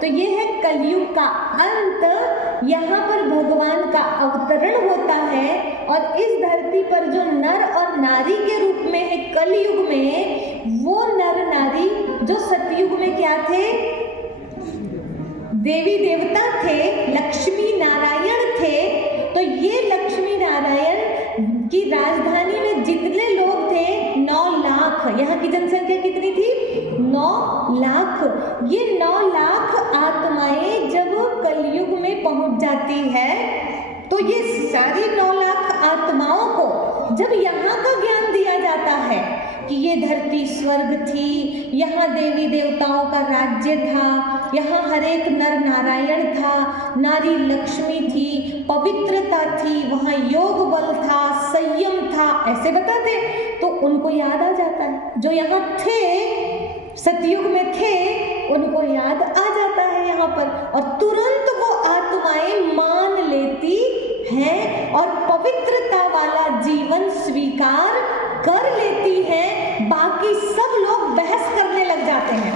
तो ये है कलयुग का अंत। यहाँ पर भगवान का अवतरण होता है और इस धरती पर जो नर और नारी के रूप में है कलयुग में, वो नर नारी जो सतयुग में क्या थे, देवी देवता थे, लक्ष्मी नारायण थे। तो ये लक्ष्मी नारायण की राजधानी में जितने लोग थे 9 लाख, यहाँ की जनसंख्या कितनी थी, 9 लाख। ये 9 लाख आत्माएं जब कलयुग में पहुंच जाती है तो ये सारी 9 लाख आत्माओं को जब यहाँ का ज्ञान दिया जाता है कि ये धरती स्वर्ग थी, यहाँ देवी देवताओं का राज्य था, यहाँ हर एक नर नारायण था, नारी लक्ष्मी थी, पवित्रता थी, वहाँ योग बल था, संयम था, ऐसे बताते तो उनको याद आ जाता है। जो यहाँ थे सतयुग में थे उनको याद आ जाता है यहाँ पर, और तुरंत वो आत्माएं मान लेती हैं और पवित्रता वाला जीवन स्वीकार कर लेती हैं। बाकी सब लोग बहस करने लग जाते हैं,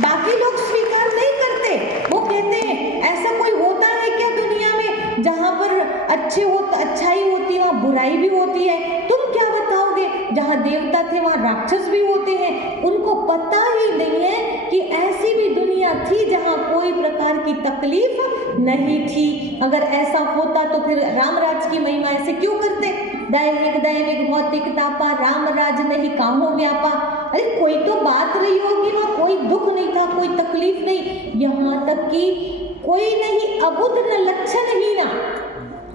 बाकी लोग स्वीकार नहीं करते। वो कहते हैं ऐसा कोई होता है क्या दुनिया में जहाँ पर अच्छाई होती है वहाँ बुराई भी होती है? तुम क्या बताओगे? जहाँ देवता थे वहाँ राक्षस भी होते हैं। उनको पता ही नहीं है कि ऐसी भी दुनिया थी जहाँ कोई प्रकार की तकलीफ नहीं थी। अगर ऐसा होता तो फिर रामराज की महिमा ऐसे क्यों करते? दैविक दैविक भौतिक तापा, राम राज नहीं कामों व्यापा। अरे कोई तो बात रही होगी, वहाँ कोई दुख नहीं था, कोई तकलीफ नहीं, यहाँ तक कि कोई नहीं अबुद्ध न लक्षणहीन,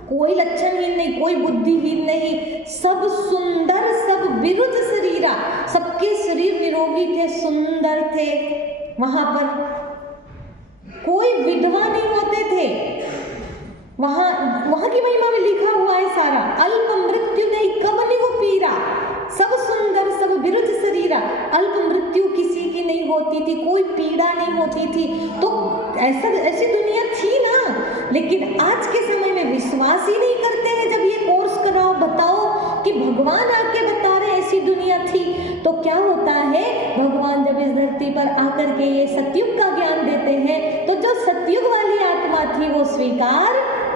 कोई लक्षणहीन नहीं, कोई बुद्धिहीन नहीं, सब सुंदर, सब विरुद्ध शरीरा, सबके शरीर निरोगी थे, सुंदर थे। वहां पर कोई विधवा नहीं होते थे। वहां की महिमा में लिखा हुआ है सारा, अल्प मृत्यु नहीं कबनि हो पीरा, सब सुंदर सब विरुद्ध शरीरा, अल्प मृत्यु किसी की नहीं होती थी, कोई पीड़ा नहीं होती थी। तो ऐसी दुनिया थी ना, लेकिन आज के समय में विश्वास ही नहीं करते हैं। जब ये कोर्स कराओ, बताओ कि भगवान आके बता रहे ऐसी दुनिया थी, तो क्या होता है, भगवान जब इस धरती पर आकर के ये सतयुग का ज्ञान देते हैं तो जो सतयुग वाली आत्मा थी वो स्वीकार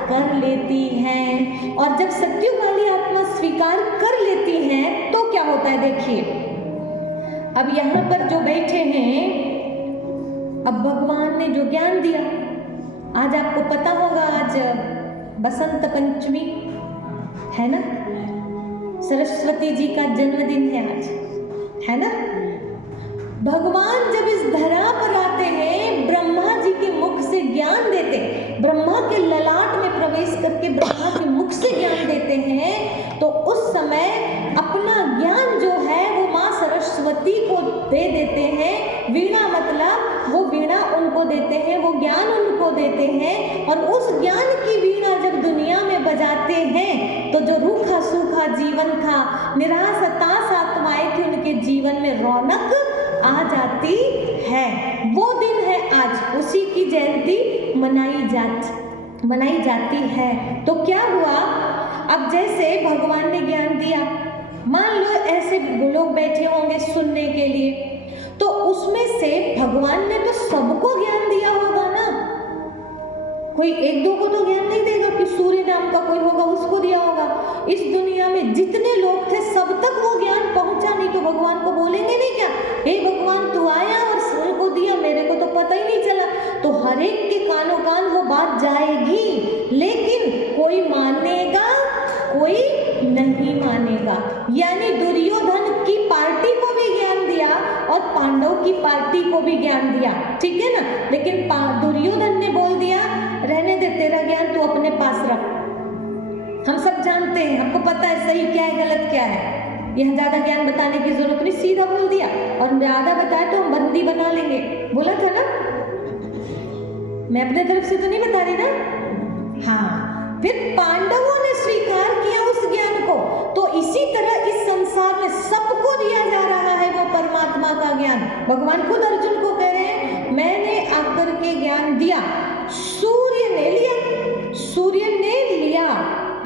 कर लेती हैं। और जब सतयुग वाली आत्मा स्वीकार कर लेती हैं तो क्या होता है, देखिए अब यहाँ पर जो बैठे हैं, अब भगवान ने जो ज्ञान दिया, आज आपको पता होगा आज बसंत पंचमी है ना, सरस्वती जी का जन्मदिन है आज, है ना। भगवान जब इस धरा पर आते हैं, ब्रह्मा जी के मुख से ज्ञान देते, ब्रह्मा के ललाट में प्रवेश करके ब्रह्मा के मुख से ज्ञान देते हैं, तो उस समय अपना ज्ञान जो है वो माँ सरस्वती को दे देते हैं। वीणा मतलब वो वीणा उनको देते हैं, वो ज्ञान उनको देते हैं, और उस ज्ञान की वीणा जब दुनिया में बजाते हैं तो जो रूखा सूखा जीवन था, निराश हताश आत्माएं थी, उनके जीवन में रौनक आ जाती है। वो दिन है आज, उसी की जयंती मनाई जाती है। तो क्या हुआ, अब जैसे भगवान ने ज्ञान दिया, मान लो ऐसे लोग बैठे होंगे सुनने के लिए, तो उसमें से भगवान ने तो सबको ज्ञान दिया होगा ना, कोई एक दो को तो ज्ञान नहीं देगा कि सूर्य नाम का कोई होगा उसको दिया होगा। इस दुनिया में जितने लोग थे सब तक वो ज्ञान पहुंचा नहीं, तो भगवान को बोलेंगे नहीं क्या, हे भगवान तू आया और उनको दिया, मेरे को तो पता ही नहीं चला। तो हर एक के कानों कान वो बात जाएगी, लेकिन कोई मानेगा कोई नहीं मानेगा। यानी दुर्योधन की पार्टी को भी ज्ञान दिया और पांडव की पार्टी को भी ज्ञान दिया, ठीक है ना। लेकिन दुर्योधन ने बोल दिया रहने दे, तेरा ज्ञान तू अपने पास रख, हम सब जानते हैं, हमको पता है सही क्या है गलत क्या है, यह ज्यादा ज्ञान बताने की जरूरत नहीं, सीधा बोल दिया, और ज्यादा बताया तो हम बंदी बना लेंगे, बोला था ना। मैं अपने तरफ से तो नहीं बता रही ना। हाँ, फिर पांडवों ने स्वीकार किया उस ज्ञान को। तो इसी तरह इस संसार में सबको दिया जा रहा है वो परमात्मा का ज्ञान। भगवान खुद अर्जुन को कह रहे हैं मैंने आकर के ज्ञान दिया, सूर्य ने लिया,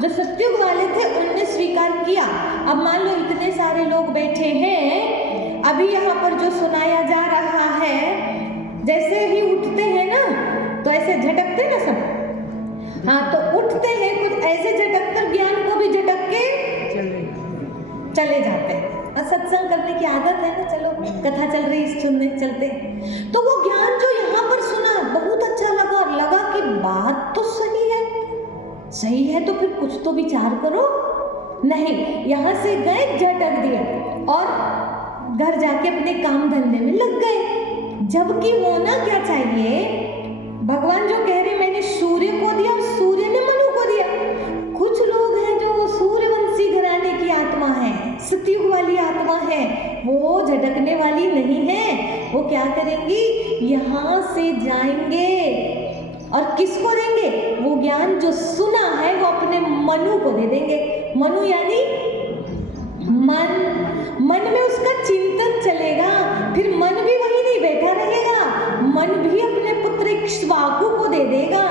जो सतयुग वाले थे उनने स्वीकार किया। अब मान लो इतने सारे लोग बैठे हैं, अभी यहाँ पर जो सुनाया जा रहा है जैसे ही उठते हैं ना तो ऐसे झटकते ना सब, हाँ तो उठते हैं कुछ ऐसे झटक कर ज्ञान को भी झटक के चले जाते हैं। और सत्संग करने की आदत है ना, चलो कथा चल रही है सुनने चलते, तो वो ज्ञान जो यहाँ पर सुना बहुत अच्छा लगा कि बात तो सही है तो फिर कुछ तो विचार करो। नहीं, यहाँ से गए झटक दिया और घर जाके अपने काम धंधे में लग गए। जबकि होना क्या चाहिए, भगवान जो कह रहे मैंने सूर्य को दिया और सूर्य ने मनु को दिया। कुछ लोग हैं जो सूर्यवंशी घराने की आत्मा है, सतयुग वाली आत्मा है, वो झटकने वाली नहीं है। वो क्या करेंगी, यहाँ से जाएंगे और किसको देंगे, वो ज्ञान जो सुना है वो अपने मनु को दे देंगे। मनु यानी मन में उसका चिंतन चलेगा, फिर मन भी वहीं नहीं बैठा रहेगा, मन भी अपने पुत्र इक्ष्वाकु को दे देगा।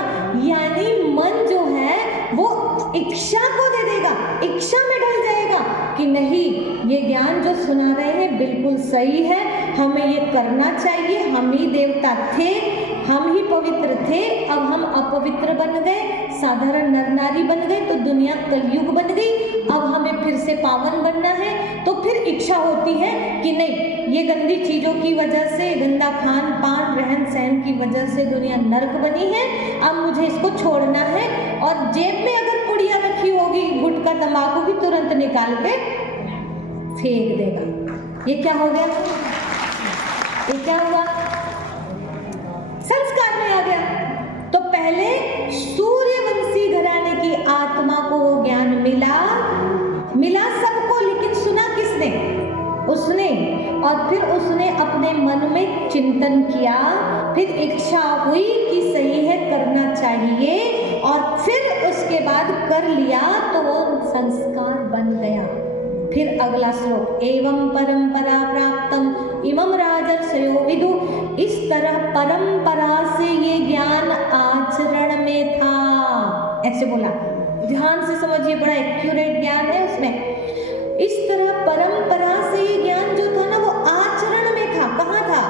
यानी मन जो है वो इच्छा को दे देगा, इच्छा में ढल जाएगा कि नहीं ये ज्ञान जो सुना रहे हैं बिल्कुल सही है, हमें ये करना चाहिए, हम ही देवता थे, हम ही पवित्र थे, अब हम अपवित्र बन गए, साधारण नर नारी बन गए तो दुनिया कलयुग बन गई, अब हमें फिर से पावन बनना है। तो फिर इच्छा होती है कि नहीं ये गंदी चीजों की वजह से, गंदा खान पान रहन सहन की वजह से दुनिया नरक बनी है, अब मुझे इसको छोड़ना है। और जेब में अगर पुड़िया रखी होगी गुटखा तंबाकू की, तुरंत निकाल के फेंक देगा। ये क्या हो गया, ये क्या हुआ, संस्कार में आ गया। तो पहले सूर्यवंशी घराने की आत्मा को वो ज्ञान मिला सबको, लेकिन सुना किसने, उसने। और फिर उसने अपने मन में चिंतन किया, फिर इच्छा हुई कि सही है करना चाहिए, और फिर उसके बाद कर लिया तो वो संस्कार बन गया। फिर अगला श्लोक, एवं परंपरा प्राप्तम इमं राजर्षयो विदु। इस तरह परंपरा से ये ज्ञान आचरण में था। ऐसे बोला, ध्यान से समझिए, बड़ा एक्यूरेट ज्ञान है उसमें। इस तरह परंपरा से ये ज्ञान जो था ना वो आचरण में था। कहाँ था,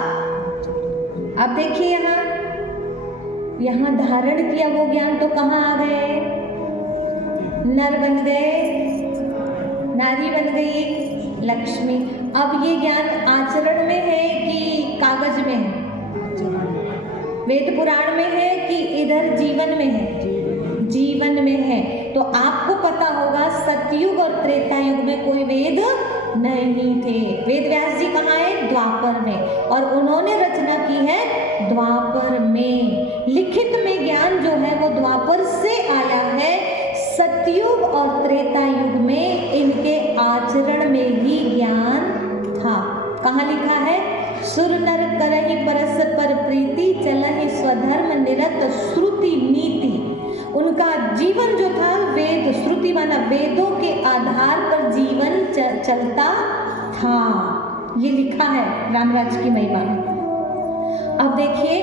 आप देखिए यहाँ धारण किया वो ज्ञान तो कहाँ आ गए, नर बन गए, नारी बन गई, लक्ष्मी। अब ये ज्ञान आचरण में है कि कागज में है, वेद पुराण में है कि इधर जीवन में है, जीवन में है। तो आपको पता होगा सतयुग और त्रेता युग में कोई वेद नहीं थे। वेद व्यास जी कहाँ है, द्वापर में, और उन्होंने रचना की है द्वापर में। लिखित में ज्ञान जो है वो द्वापर से आया है। सतयुग और त्रेता युग में इनके आचरण में ही ज्ञान था। कहाँ लिखा है, सुर नर करहि परस्पर प्रीति, चलहि स्वधर्म निरत श्रुति नीति। उनका जीवन जो था वेद, श्रुति माना वेदों के आधार पर जीवन चलता था। ये लिखा है रामराज की महिमा। अब देखिए,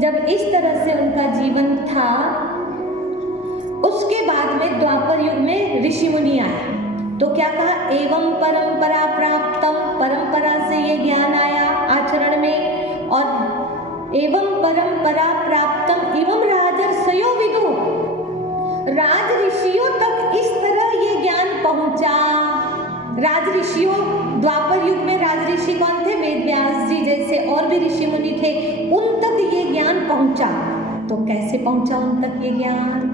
जब इस तरह से उनका जीवन था, उसके बाद में द्वापर युग में ऋषि मुनि आए तो क्या कहा, एवं परंपरा प्राप्तम, परंपरा से ये ज्ञान आया आचरण में। और एवं परंपरा प्राप्तम इमं राजर्षयो विदु, राज ऋषियों तक इस तरह ये ज्ञान पहुंचा। राज ऋषियों, द्वापर युग में राज ऋषि कौन थे, वेद व्यास जी जैसे और भी ऋषि मुनि थे, उन तक ये ज्ञान पहुंचा। तो कैसे पहुंचा उन तक ये ज्ञान,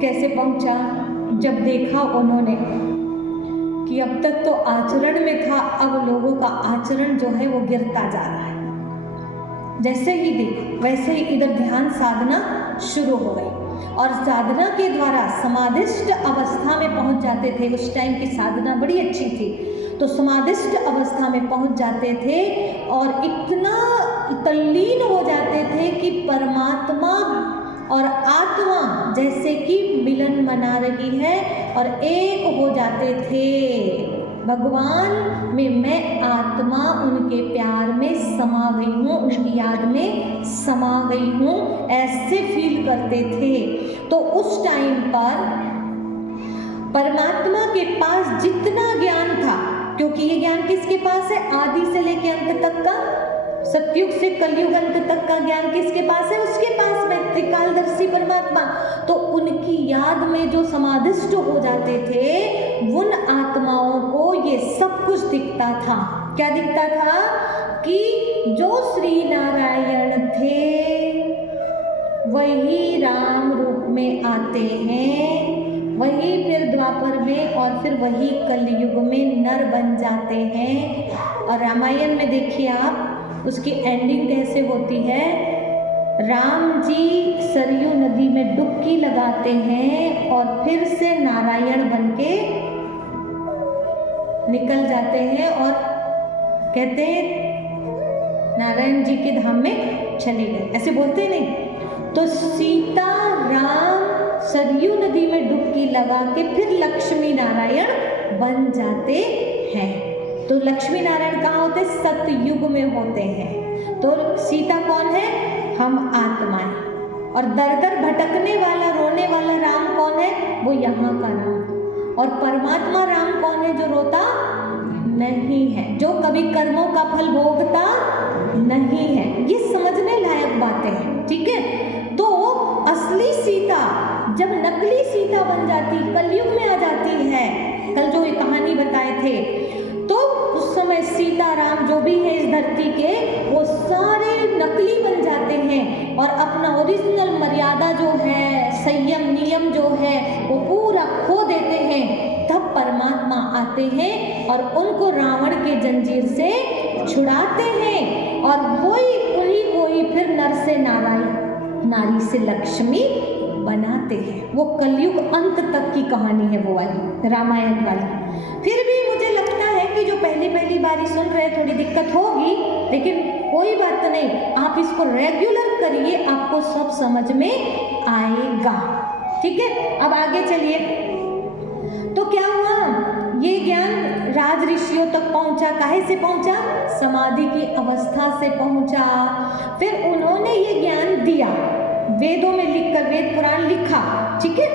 कैसे पहुंचा, जब देखा उन्होंने कि अब तक तो आचरण में था, अब लोगों का आचरण जो है वो गिरता जा रहा है। जैसे ही देखा वैसे ही इधर ध्यान साधना शुरू हो गई, और साधना के द्वारा समाधिष्ट अवस्था में पहुंच जाते थे। उस टाइम की साधना बड़ी अच्छी थी, तो समाधिष्ट अवस्था में पहुंच जाते थे और इतना तल्लीन हो जाते थे कि परमात्मा और आत्मा जैसे कि मिलन मना रही है और एक हो जाते थे। भगवान में मैं आत्मा उनके प्यार में समा गई हूँ, उनकी याद में समा गई हूँ, ऐसे फील करते थे। तो उस टाइम पर परमात्मा के पास जितना ज्ञान था, क्योंकि ये ज्ञान किसके पास है, आदि से लेकर अंत तक का सतयुग से कलयुग अंत तक का ज्ञान किसके पास है? उसके पास में त्रिकालदर्शी परमात्मा। तो उनकी याद में जो समाधिष्ट हो जाते थे उन आत्माओं को ये सब कुछ दिखता था। क्या दिखता था? कि जो श्री नारायण थे वही राम रूप में आते हैं, वही फिर द्वापर में और फिर वही कलयुग में नर बन जाते हैं। और रामायण में देखिए आप, उसकी एंडिंग कैसे होती है। राम जी सरयू नदी में डुबकी लगाते हैं और फिर से नारायण बनके निकल जाते हैं और कहते हैं नारायण जी के धाम में चले गए, ऐसे बोलते नहीं। तो सीता राम सरयू नदी में डुबकी लगा के फिर लक्ष्मी नारायण बन जाते हैं। तो लक्ष्मी नारायण कहाँ होते? सतयुग में होते हैं। तो सीता कौन है? हम आत्माएं। और दर दर भटकने वाला रोने वाला राम कौन है? वो यहाँ का राम। और परमात्मा राम कौन है? जो रोता नहीं है, जो कभी कर्मों का फल भोगता नहीं है। ये समझने लायक बातें हैं, ठीक है। तो असली सीता जब नकली सीता बन जाती, कलयुग में आ जाती है, कल जो ये कहानी बताए थे, तो उस समय सीता राम जो भी है इस धरती के, वो सारे नकली बन जाते हैं और अपना ओरिजिनल मर्यादा जो है, संयम नियम जो है, वो पूरा खो देते हैं। तब परमात्मा आते हैं और उनको रावण के जंजीर से छुड़ाते हैं और वही उन्हीं को ही फिर नर से नारायण, नारी से लक्ष्मी बनाते हैं। वो कलयुग अंत तक की कहानी है, वो वाली रामायण वाली। फिर भी मुझे लगता है कि जो पहली बारी सुन रहे थोड़ी दिक्कत होगी, लेकिन कोई बात नहीं, आप इसको रेगुलर करिए, आपको सब समझ में आएगा, ठीक है। अब आगे चलिए। तो क्या हुआ? ये ज्ञान राज ऋषियों तक पहुंचा। काहे से पहुंचा? समाधि की अवस्था से पहुंचा। फिर उन्होंने ये ज्ञान दिया, वेदों में लिखकर, वेद पुराण लिखा, ठीक है।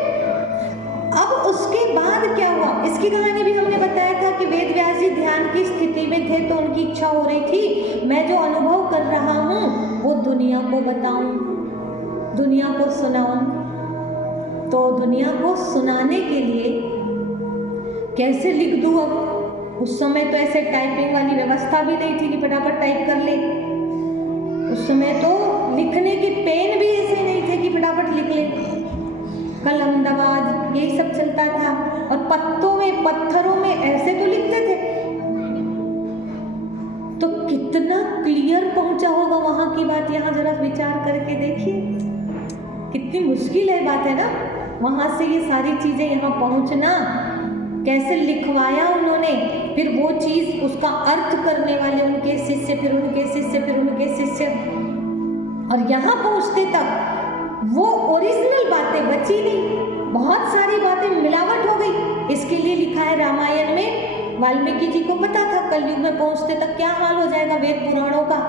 अब उसके बाद क्या हुआ? इसकी कहानी भी हमने बताया था कि वेद व्यास जी ध्यान की स्थिति में थे, तो उनकी इच्छा हो रही थी मैं जो अनुभव कर रहा हूँ वो दुनिया को बताऊं, दुनिया को सुनाऊं। तो दुनिया को सुनाने के लिए कैसे लिख दूं? अब उस समय तो ऐसे टाइपिंग वाली व्यवस्था भी नहीं थी कि फटाफट टाइप कर ले। उस समय तो लिखने के पेन भी ऐसे नहीं थे कि फटाफट लिख ले, कलम दवाज यही सब चलता था। और पत्तों में, पत्थरों में ऐसे तो लिखते थे। तो कितना क्लियर पहुंचा होगा वहां की बात, यहाँ जरा विचार करके देखिए। कितनी मुश्किल है बात, है ना, वहां से ये सारी चीजें यहाँ पहुंचना। कैसे लिखवाया उन्होंने, फिर वो चीज, उसका अर्थ करने वाले उनके शिष्य, फिर उनके शिष्य, फिर उनके शिष्य, और यहाँ पहुंचते तक वो ओरिजिनल बातें बची नहीं, बहुत सारी बातें मिलावट हो गई। इसके लिए लिखा है रामायण में, वाल्मीकि जी को पता था कलयुग में पहुंचते तक क्या हाल हो जाएगा वेद पुराणों का।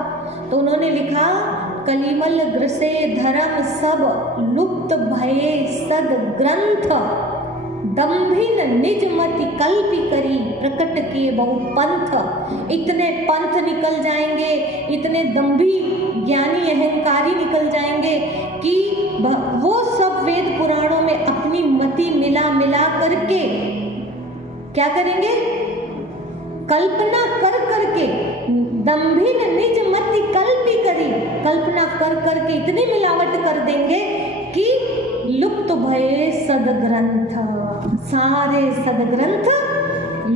तो उन्होंने लिखा, कलिमल ग्रसे धर्म सब लुप्त भये सद ग्रंथ, दम्भिन निज मति कल्पी करी प्रकट के बहु पंथ। इतने पंथ निकल जाएंगे, इतने दम्भी ज्ञानी अहंकारी निकल जाएंगे कि वो सब वेद पुराणों में अपनी मति मिला करके क्या करेंगे? कल्पना कर करके, दम्भिन निज मति कल्पी करी, कल्पना कर करके इतनी मिलावट कर देंगे कि लुप्त भये सदग्रंथ, सारे सदग्रंथ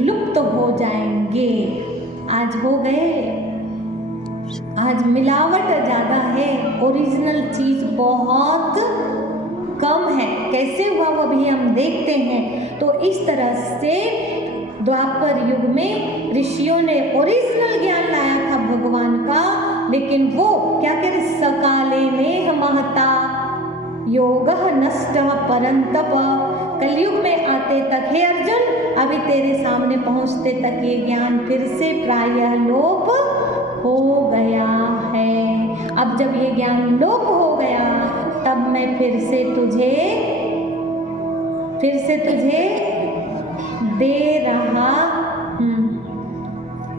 लुप्त हो जाएंगे। आज हो गए, आज मिलावट ज्यादा है, ओरिजिनल चीज बहुत कम है। कैसे हुआ वो भी हम देखते हैं। तो इस तरह से द्वापर युग में ऋषियों ने ओरिजिनल ज्ञान लाया था भगवान का, लेकिन वो क्या कह रहे, सकाले में महता योग नष्ट परंतप। कलयुग में आते तक, हे अर्जुन, अभी तेरे सामने पहुंचते तक ये ज्ञान फिर से प्रायः लोप हो गया है। अब जब ये ज्ञान लोप हो गया, तब मैं फिर से तुझे दे रहा हूं।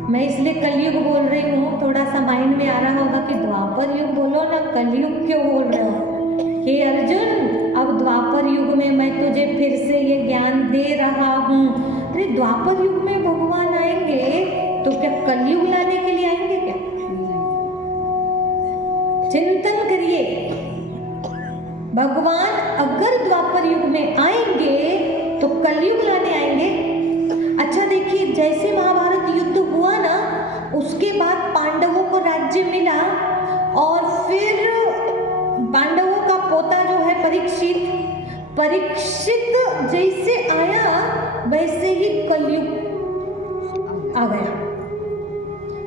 मैं इसलिए कलयुग बोल रही हूँ, थोड़ा सा माइंड में आ रहा होगा कि द्वापर युग बोलो ना, कलयुग क्यों बोल रहे हो। हे अर्जुन, अब द्वापर युग में मैं तुझे फिर से ये ज्ञान दे रहा हूँ। अरे द्वापर युग में भगवान आएंगे तो क्या कलयुग लाने के लिए आएंगे क्या? चिंतन करिए, भगवान अगर द्वापर युग में आएंगे तो कलयुग लाने आएंगे। अच्छा देखिए, जैसे महाभारत युद्ध हुआ ना, उसके बाद पांडवों को राज्य मिला और फिर पांडवों का पोता जो है परीक्षित जैसे आया वैसे ही कलयुग आ गया।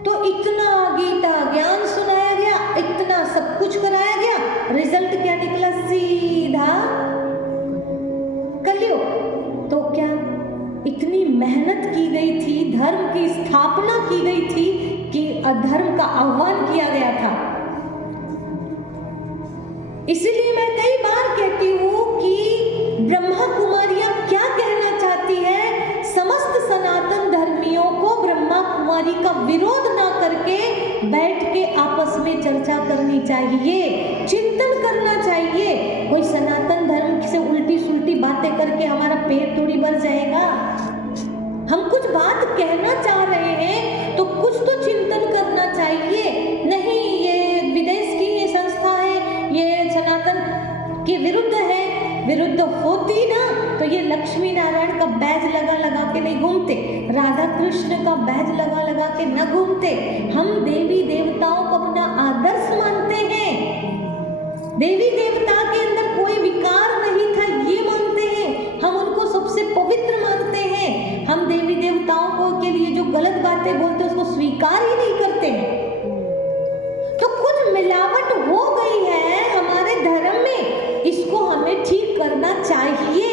तो इतना गीता ज्ञान सुनाया गया, इतना सब कुछ कराया गया, रिजल्ट क्या निकला? सीधा कलयुग। तो क्या इतनी मेहनत की गई थी, धर्म की स्थापना की गई थी कि अधर्म का आह्वान किया गया था। इसलिए मैं कई बार कहती हूँ कि ब्रह्मा कुमारियां क्या कहना चाहती है, समस्त सनातन धर्मियों को ब्रह्मा कुमारी का विरोध ना करके बैठ के आपस में चर्चा करनी चाहिए, चिंतन करना चाहिए। कोई सनातन धर्म से उल्टी सुल्टी बातें करके हमारा पेट थोड़ी भर जाएगा। हम कुछ बात कहना चाह रहे हैं तो कुछ तो चिंतन करना चाहिए। नहीं, ये विदेश की ये संस्था है, ये सनातन के विरुद्ध है, विरुद्ध होती ना तो ये लक्ष्मी नारायण का बैज लगा लगा के नहीं घूमते, राधा कृष्ण का बैज लगा लगा के न घूमते। हम देवी देवताओं को अपना आदर्श मानते हैं, देवी देवता के अंदर कोई विकार नहीं था ये मानते हैं, हम उनको सबसे पवित्र मानते हैं। हम देवी देवताओं को के लिए जो गलत बातें बोलते उसको स्वीकार ही नहीं करते हैं। तो कुछ मिलावट हो गई है हमारे धर्म में, इसको हमें ठीक करना चाहिए।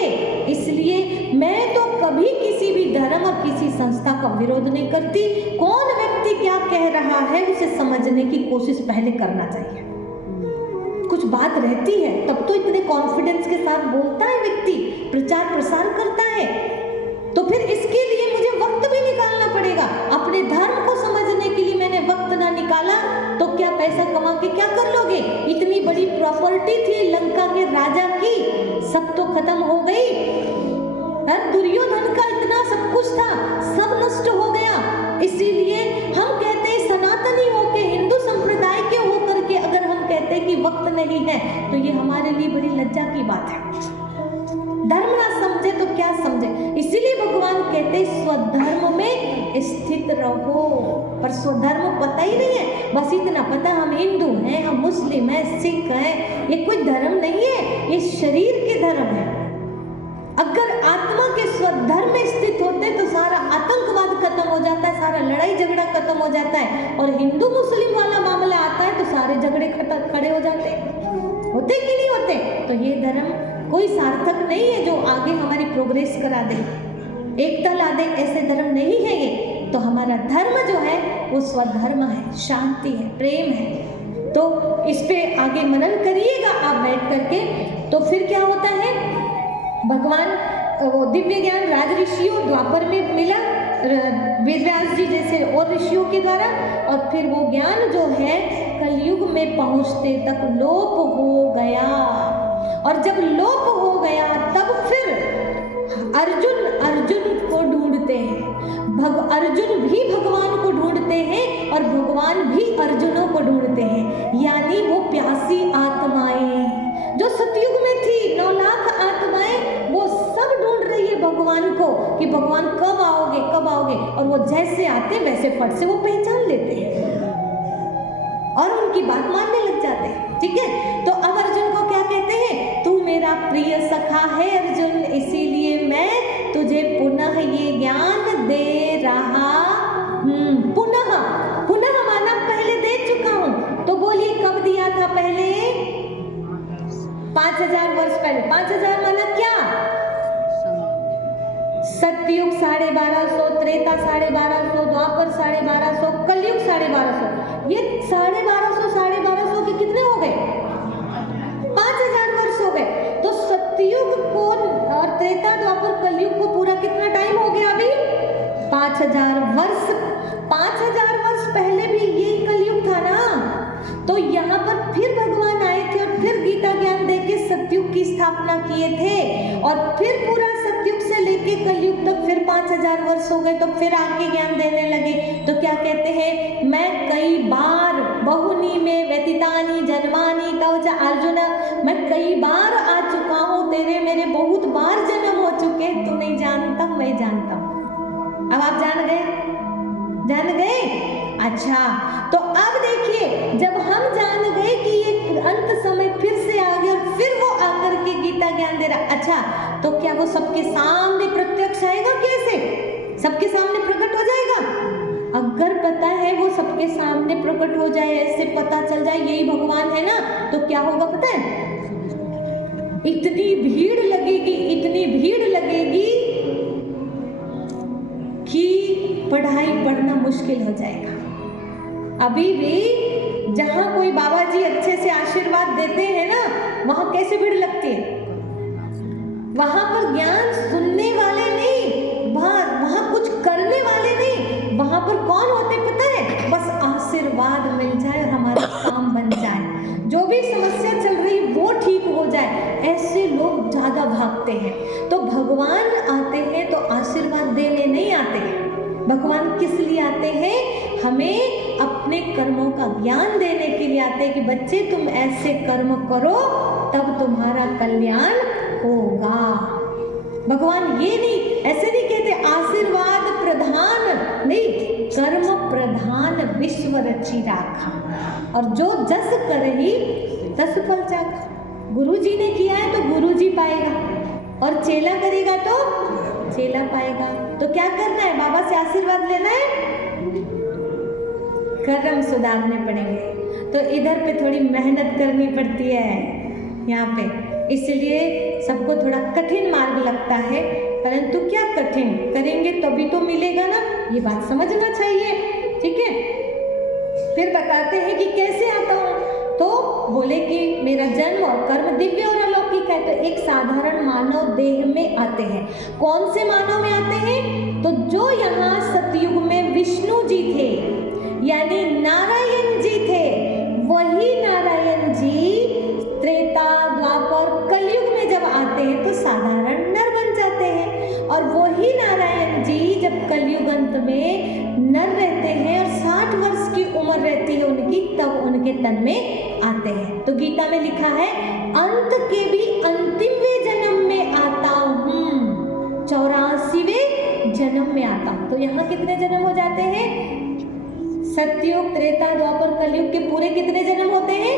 इसलिए मैं तो कभी किसी भी धर्म और किसी संस्था का विरोध नहीं करती। कौन व्यक्ति क्या कह रहा है उसे समझने की कोशिश पहले करना चाहिए। कुछ बात रहती है तब तो इतने कॉन्फिडेंस के साथ बोलता है व्यक्ति, प्रचार प्रसार करता है, तो फिर इसके लिए मुझे वक्त भी निकालना पड़ेगा। अपने धर्म को समझने के लिए मैंने वक्त ना निकाला तो क्या पैसा कमा के क्या कर लोगे? इतनी बड़ी प्रॉपर्टी थी लंका के राजा की, सब तो खत्म हो गई। दुर्योधन का इतना सब कुछ था, सब नष्ट हो गया। इसीलिए हम कहते हैं सनातनी होके, हिंदू संप्रदाय के होकर के अगर हम कहते हैं कि वक्त नहीं है तो ये हमारे लिए बड़ी लज्जा की बात है। धर्म ना समझे तो क्या समझे। इसीलिए भगवान कहते स्वधर्म में स्थित रहो। पर स्वधर्म पता ही नहीं है, बस इतना पता हम हिंदू हैं, हम मुस्लिम हैं, सिख हैं। ये कोई धर्म नहीं है, ये शरीर के धर्म है। अगर आत्मा के स्वधर्म में स्थित होते तो सारा आतंकवाद खत्म हो जाता है, सारा लड़ाई झगड़ा खत्म हो जाता है। और हिंदू मुस्लिम वाला मामला आता है तो सारे झगड़े खड़े हो जाते हैं। होते कि नहीं होते? तो ये धर्म कोई सार्थक नहीं है जो आगे हमारी प्रोग्रेस करा दे, एकता ला दे, ऐसे धर्म नहीं है ये। तो हमारा धर्म जो है वो स्वधर्म है, शांति है, प्रेम है। तो इस पे आगे मनन करिएगा आप बैठ करके। तो फिर क्या होता है, भगवान वो दिव्य ज्ञान राज ऋषियों द्वापर में मिला, वेदव्यास जी जैसे और ऋषियों के द्वारा, और फिर वो ज्ञान जो है कलयुग में पहुंचते तक लोप हो गया। और जब लोप हो गया तब फिर अर्जुन को ढूंढते हैं, अर्जुन भी भगवान को ढूंढते हैं और भगवान भी अर्जुनों को ढूंढते हैं। यानी वो प्यासी आत्माएं जो सतयुग में थी, 9 लाख आत्माएं, वो सब ढूंढ रही है भगवान को कि भगवान कब आओगे कब आओगे। और वो जैसे आते वैसे फट से वो पहचान लेते हैं और उनकी बात मानने लग जाते हैं। ठीक है, तो अब अर्जुन को क्या कहते हैं, तू मेरा प्रिय सखा है अर्जुन, इसीलिए मैं तुझे पुनः ये ज्ञान दे रहा हूँ। पुनः माना पहले दे चुका हूँ। तो बोलिए कब दिया था पहले? 5000 वर्ष पहले। 5000 माना क्या? सतयुग 1250, त्रेता 1250, द्वापर 1250, कलयुग 1250। ये 1250 के कितने हो गए? 5000 वर्ष हो गए। तो सतयुग को और त्रेता द्वापर कलयुग को पूरा कितना टाइम हो गया अभी? 5000 वर्ष पर फिर भगवान आए थे और फिर गीता ज्ञान देके सतयुग की स्थापना किए थे, और फिर पूरा सतयुग से लेके कलयुग तक फिर 5000 वर्ष हो गए, तो फिर आके ज्ञान देने लगे। तो क्या कहते हैं, मैं कई बार बहुनी में व्यतीतानि जन्मानि तव च अर्जुन, मैं कई बार आ चुका हूँ, तेरे मेरे बहुत बार जन्म हो चुके, तू नहीं जानता मैं जानता हूँ। अब आप जान गए? अच्छा, तो अब देखिए, जब हम जान गए कि ये अंत समय फिर से आ गया और फिर वो आकर के गीता ज्ञान दे रहा, अच्छा तो क्या वो सबके सामने प्रत्यक्ष आएगा? कैसे सबके सामने प्रकट हो जाएगा? अगर पता है वो सबके सामने प्रकट हो जाए, ऐसे पता चल जाए यही भगवान है ना, तो क्या होगा पता है? इतनी भीड़ लगेगी कि पढ़ाई पढ़ना मुश्किल हो जाएगा। अभी भी जहाँ कोई बाबा जी अच्छे से आशीर्वाद देते हैं ना, वहां कैसे भीड़ लगती है? वहां पर ज्ञान सुनने वाले नहीं, वहां कुछ करने वाले नहीं, वहां पर कौन होते पता है? बस आशीर्वाद मिल जाए और हमारा काम बन जाए, जो भी समस्या चल रही वो ठीक हो जाए, ऐसे लोग ज्यादा भागते हैं। तो भगवान आते हैं तो आशीर्वाद देने नहीं आते हैं। भगवान किस लिए आते हैं? हमें अपने कर्मों का ज्ञान देने के लिए आते हैं कि बच्चे तुम ऐसे कर्म करो तब तुम्हारा कल्याण होगा। भगवान ये नहीं, ऐसे नहीं कहते आशीर्वाद प्रधान नहीं, कर्म प्रधान विश्व रची राखा, और जो जस करही तस फल चाखा। गुरु जी ने किया है तो गुरु जी पाएगा, और चेला करेगा तो चेला पाएगा। तो क्या करना है? बाबा से आशीर्वाद लेना है, कर्म सुधारने पड़ेंगे। तो इधर पे थोड़ी मेहनत करनी पड़ती है यहाँ पे, इसलिए सबको थोड़ा कठिन मार्ग लगता है, परंतु क्या कठिन करेंगे तभी तो मिलेगा ना, ये बात समझना चाहिए। ठीक है, फिर बताते हैं कि कैसे आता हूँ। तो बोले कि मेरा जन्म और कर्म दिव्य और अलौकिक है। तो एक साधारण मानव देह में आते हैं। कौन से मानव में आते हैं? तो जो यहाँ सतयुग में विष्णु जी थे, यानी नारायण जी थे, वही नारायण जी त्रेता द्वापर कलयुग में जब आते हैं तो साधारण नर बन जाते हैं, और वही नारायण जी जब कलयुग अंत में नर रहते हैं और 60 वर्ष की उम्र रहती है उनकी, तब उनके तन में आते हैं। तो गीता में लिखा है, अंत के भी अंतिमवें जन्म में आता हूँ, 84वें जन्म में आता हूँ। तो यहाँ कितने जन्म हो जाते हैं? सतयुग, त्रेता, द्वापर, कलयुग के पूरे कितने जन्म होते हैं?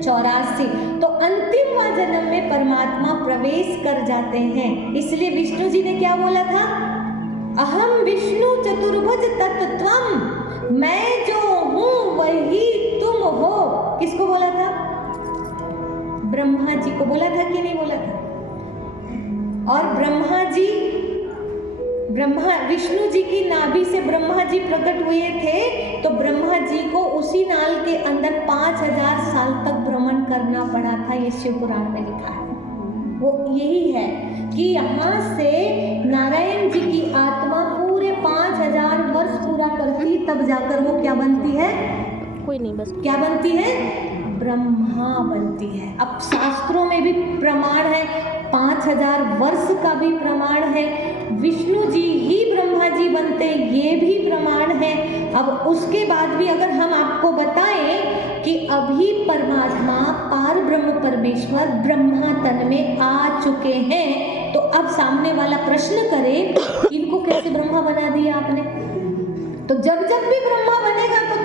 84। तो अंतिम जन्म में परमात्मा प्रवेश कर जाते हैं। इसलिए विष्णु जी ने क्या बोला था? अहम विष्णु चतुर्भुज तत्त्वम, मैं जो हूँ वही तुम हो। किसको बोला था? ब्रह्मा जी को बोला था कि नहीं बोला था? और विष्णु जी की नाभि से ब्रह्मा जी प्रकट हुए थे, तो ब्रह्मा जी को उसी नाल के अंदर 5000 साल तक भ्रमण करना पड़ा था। ये शिव पुराण में लिखा है। वो यही है कि यहाँ से नारायण जी की आत्मा पूरे 5000 वर्ष पूरा करती, तब जाकर वो क्या बनती है? कोई नहीं, बस क्या बनती है? ब्रह्मा बनती है। अब शास्त्रों में भी प्रमाण है, 5000 वर्ष का भी प्रमाण है, विष्णु जी ही ब्रह्मा जी बनते, ये भी प्रमाण है। अब उसके बाद भी अगर हम आपको बताएं कि अभी परमात्मा पार ब्रह्म परमेश्वर ब्रह्मा तन में आ चुके हैं, तो अब सामने वाला प्रश्न करे, इनको कैसे ब्रह्मा बना दिया आपने? तो जब जब भी ब्रह्मा बनेगा तो